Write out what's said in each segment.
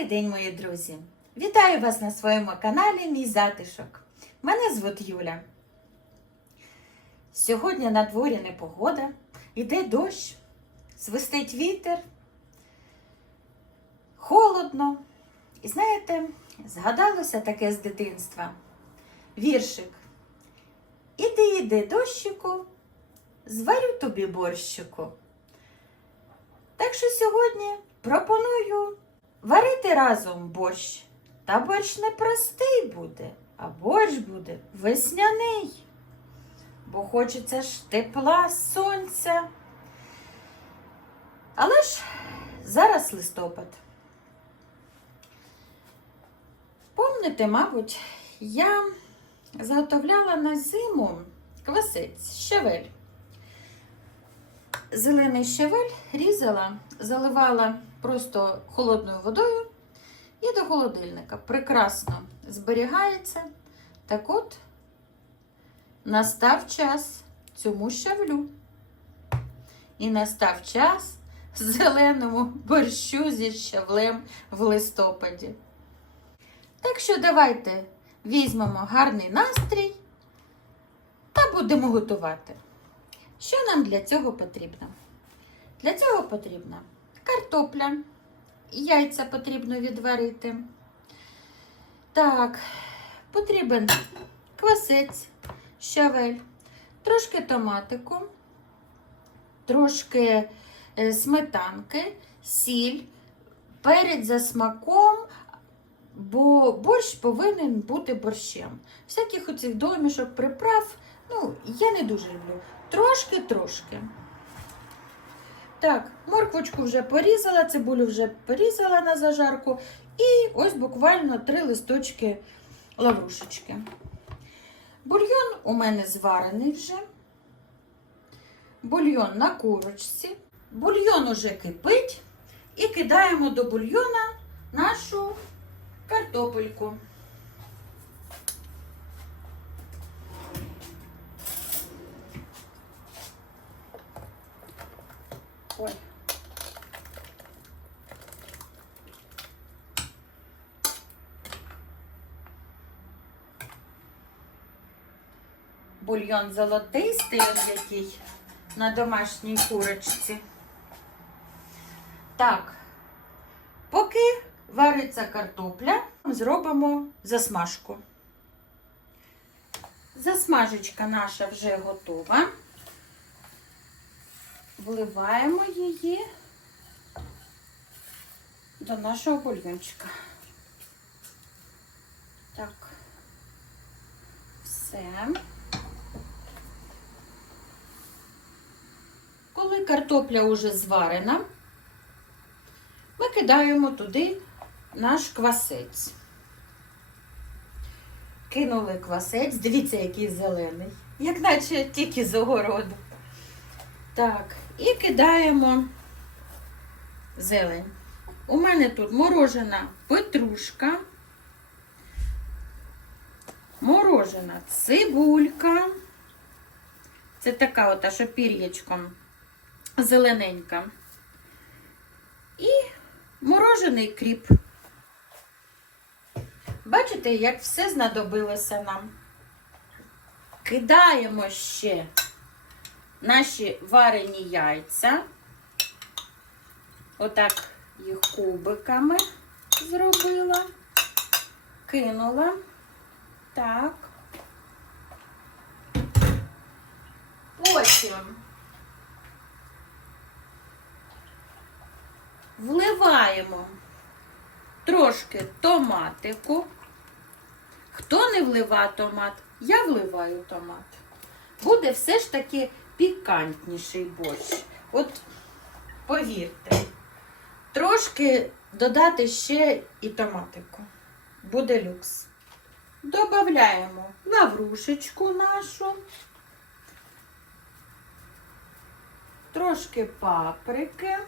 день, мої друзі! Вітаю вас на своєму каналі Мій затишок. Мене звуть Юля. Сьогодні на дворі непогода, йде дощ, свистить вітер, холодно. І знаєте, згадалося таке з дитинства. Віршик. Іди, іди, дощику, зварю тобі борщику. Так що сьогодні пропоную варити разом борщ. Та борщ не простий буде, а борщ буде весняний. Бо хочеться ж тепла, сонця. Але ж зараз листопад. Помните, мабуть, я заготовляла на зиму квасець, щавель. Зелений щавель різала, заливала просто холодною водою і до холодильника. Прекрасно зберігається. Так от, настав час цьому щавлю. І настав час зеленому борщу зі щавлем в листопаді. Так що давайте візьмемо гарний настрій та будемо готувати. Що нам для цього потрібно? Для цього потрібна картопля, яйця потрібно відварити. Так, потрібен квасець, щавель, трошки томатику, трошки е, сметанки, сіль, перець за смаком, бо борщ повинен бути борщем. Всяких оцих домішок, приправ, ну, я не дуже люблю. Трошки-трошки. Так, морквочку вже порізала, цибулю вже порізала на зажарку. І ось буквально три листочки лаврушечки. Бульйон у мене зварений вже. Бульйон на курочці. Бульйон уже кипить. І кидаємо до бульйона нашу картопельку. Ой. Бульйон золотистий, ось який на домашній курочці. Так, поки вариться картопля, зробимо засмажку. Засмажечка наша вже готова. Вливаємо її до нашого бульйончика. Так, все. Коли картопля вже зварена, ми кидаємо туди наш квасець. Кинули квасець, дивіться, який зелений, як наче тільки з огороду. Так, і кидаємо зелень. У мене тут морожена петрушка, морожена цибулька. Це така ота, що пір'ячком зелененька. І морожений кріп. Бачите, як все знадобилося нам. Кидаємо ще наші варені яйця. Отак їх кубиками зробила, кинула. Так. Потім вливаємо трошки томатику. Хто не влива томат, я вливаю томат. Буде все ж таки пікантніший борщ. От повірте, трошки додати ще і томатику. Буде люкс. Добавляємо лаврушечку нашу, трошки паприки,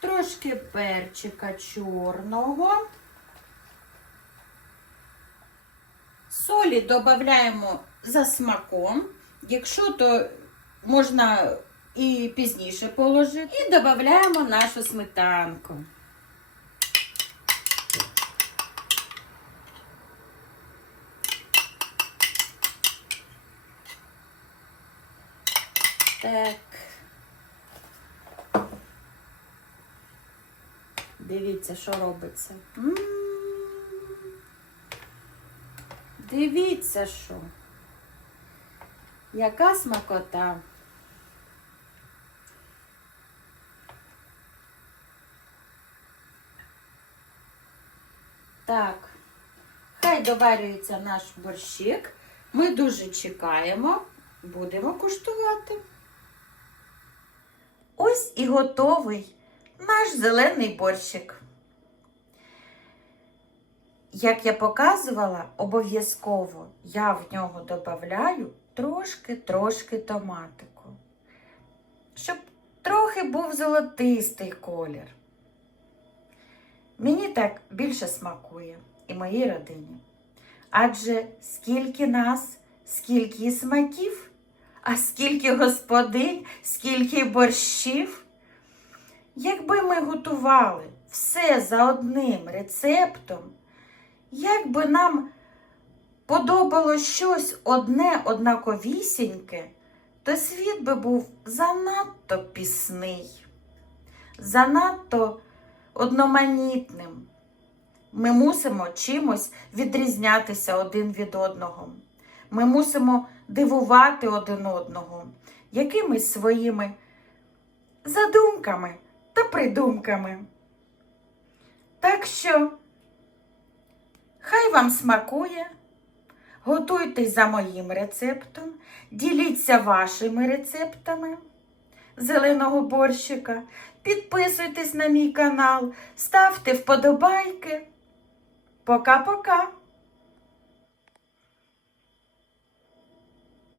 трошки перчика чорного. Солі додаємо за смаком. Якщо то можна і пізніше положити. І додаємо нашу сметанку. Так. Дивіться, що робиться. М -м -м. Дивіться, що. Яка смакота. Так, хай доварюється наш борщик. Ми дуже чекаємо, будемо куштувати. Ось і готовий наш зелений борщик. Як я показувала, обов'язково я в нього додаю трошки-трошки томатику, щоб трохи був золотистий колір. Мені так більше смакує і моїй родині. Адже скільки нас, скільки смаків, а скільки господинь, скільки борщів. Якби ми готували все за одним рецептом, як би нам подобалось щось одне однаковісіньке, то світ би був занадто пісний, занадто одноманітним. Ми мусимо чимось відрізнятися один від одного. Ми мусимо дивувати один одного якимись своїми задумками та придумками. Так що, хай вам смакує, готуйтесь за моїм рецептом, діліться вашими рецептами зеленого борщика, підписуйтесь на мій канал, ставте вподобайки. Пока-пока!